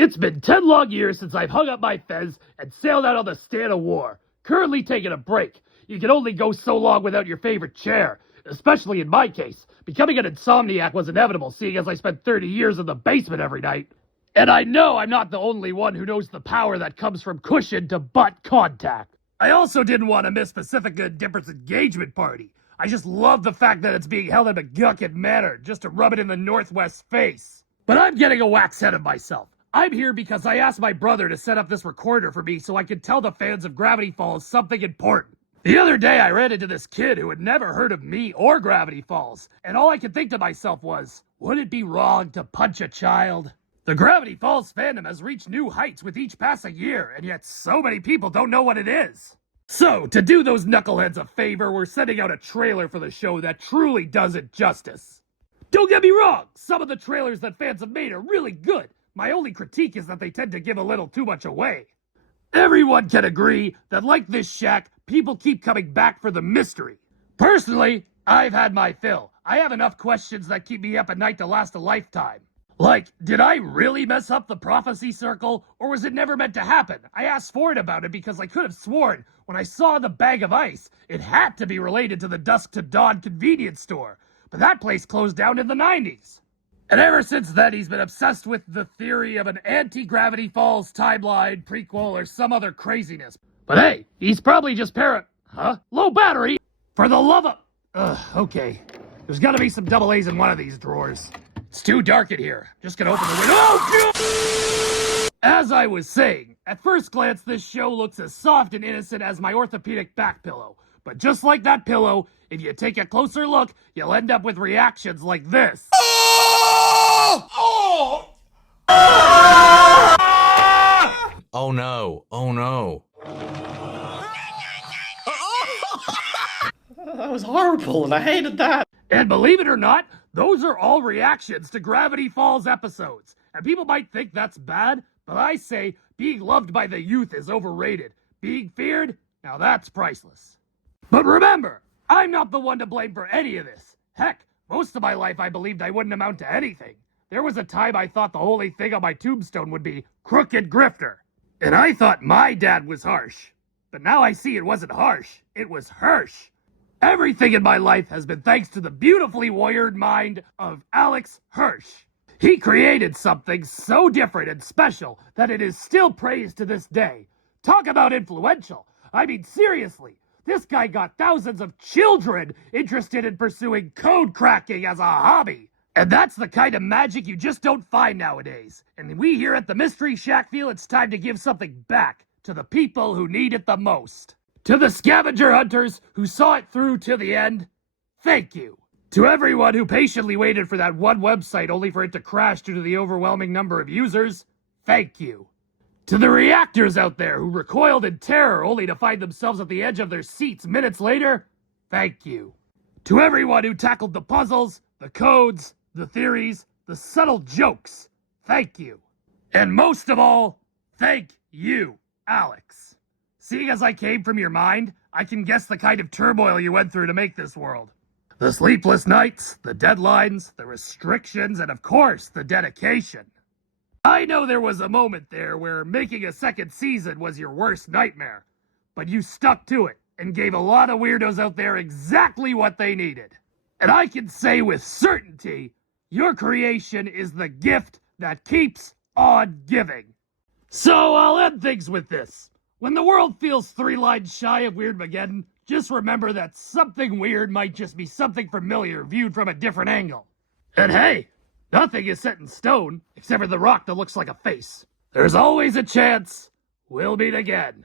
It's been 10 long years since I've hung up my fez and sailed out on the stand of war. Currently taking a break. You can only go so long without your favorite chair. Especially in my case. Becoming an insomniac was inevitable, seeing as I spent 30 years in the basement every night. And I know I'm not the only one who knows the power that comes from cushion to butt contact. I also didn't want to miss Pacifica and Dipper's engagement party. I just love the fact that it's being held in McGucket Manor, just to rub it in the Northwest's face. But I'm getting a wax head of myself. I'm here because I asked my brother to set up this recorder for me so I could tell the fans of Gravity Falls something important. The other day I ran into this kid who had never heard of me or Gravity Falls, and all I could think to myself was, would it be wrong to punch a child? The Gravity Falls fandom has reached new heights with each passing year, and yet so many people don't know what it is. So, to do those knuckleheads a favor, we're sending out a trailer for the show that truly does it justice. Don't get me wrong, some of the trailers that fans have made are really good. My only critique is that they tend to give a little too much away. Everyone can agree that, like this shack, people keep coming back for the mystery. Personally, I've had my fill. I have enough questions that keep me up at night to last a lifetime. Like, did I really mess up the prophecy circle, or was it never meant to happen? I asked Ford about it because I could have sworn, when I saw the bag of ice, it had to be related to the Dusk to Dawn convenience store. But that place closed down in the 90s. And ever since then, he's been obsessed with the theory of an anti-Gravity Falls timeline, prequel, or some other craziness. But hey, he's probably just low battery! For the love of... okay. There's gotta be some double A's in one of these drawers. It's too dark in here. Just gonna open the window. Oh, God! As I was saying, at first glance, this show looks as soft and innocent as my orthopedic back pillow. But just like that pillow, if you take a closer look, you'll end up with reactions like this. Oh no, oh no. That was horrible, and I hated that. And believe it or not, those are all reactions to Gravity Falls episodes. And people might think that's bad, but I say being loved by the youth is overrated. Being feared, now that's priceless. But remember, I'm not the one to blame for any of this. Heck, most of my life I believed I wouldn't amount to anything. There was a time I thought the only thing on my tombstone would be Crooked Grifter. And I thought my dad was harsh. But now I see it wasn't harsh, it was Hirsch. Everything in my life has been thanks to the beautifully wired mind of Alex Hirsch. He created something so different and special that it is still praised to this day. Talk about influential. I mean, seriously, this guy got thousands of children interested in pursuing code cracking as a hobby. And that's the kind of magic you just don't find nowadays. And we here at the Mystery Shack feel it's time to give something back to the people who need it the most. To the scavenger hunters who saw it through to the end, thank you. To everyone who patiently waited for that one website only for it to crash due to the overwhelming number of users, thank you. To the reactors out there who recoiled in terror only to find themselves at the edge of their seats minutes later, thank you. To everyone who tackled the puzzles, the codes, the theories, the subtle jokes, thank you. And most of all, thank you, Alex. Seeing as I came from your mind, I can guess the kind of turmoil you went through to make this world. The sleepless nights, the deadlines, the restrictions, and of course, the dedication. I know there was a moment there where making a second season was your worst nightmare, but you stuck to it and gave a lot of weirdos out there exactly what they needed. And I can say with certainty, your creation is the gift that keeps on giving. So I'll end things with this. When the world feels 3 lines shy of Weirdmageddon, just remember that something weird might just be something familiar viewed from a different angle. And hey, nothing is set in stone, except for the rock that looks like a face. There's always a chance we'll meet again.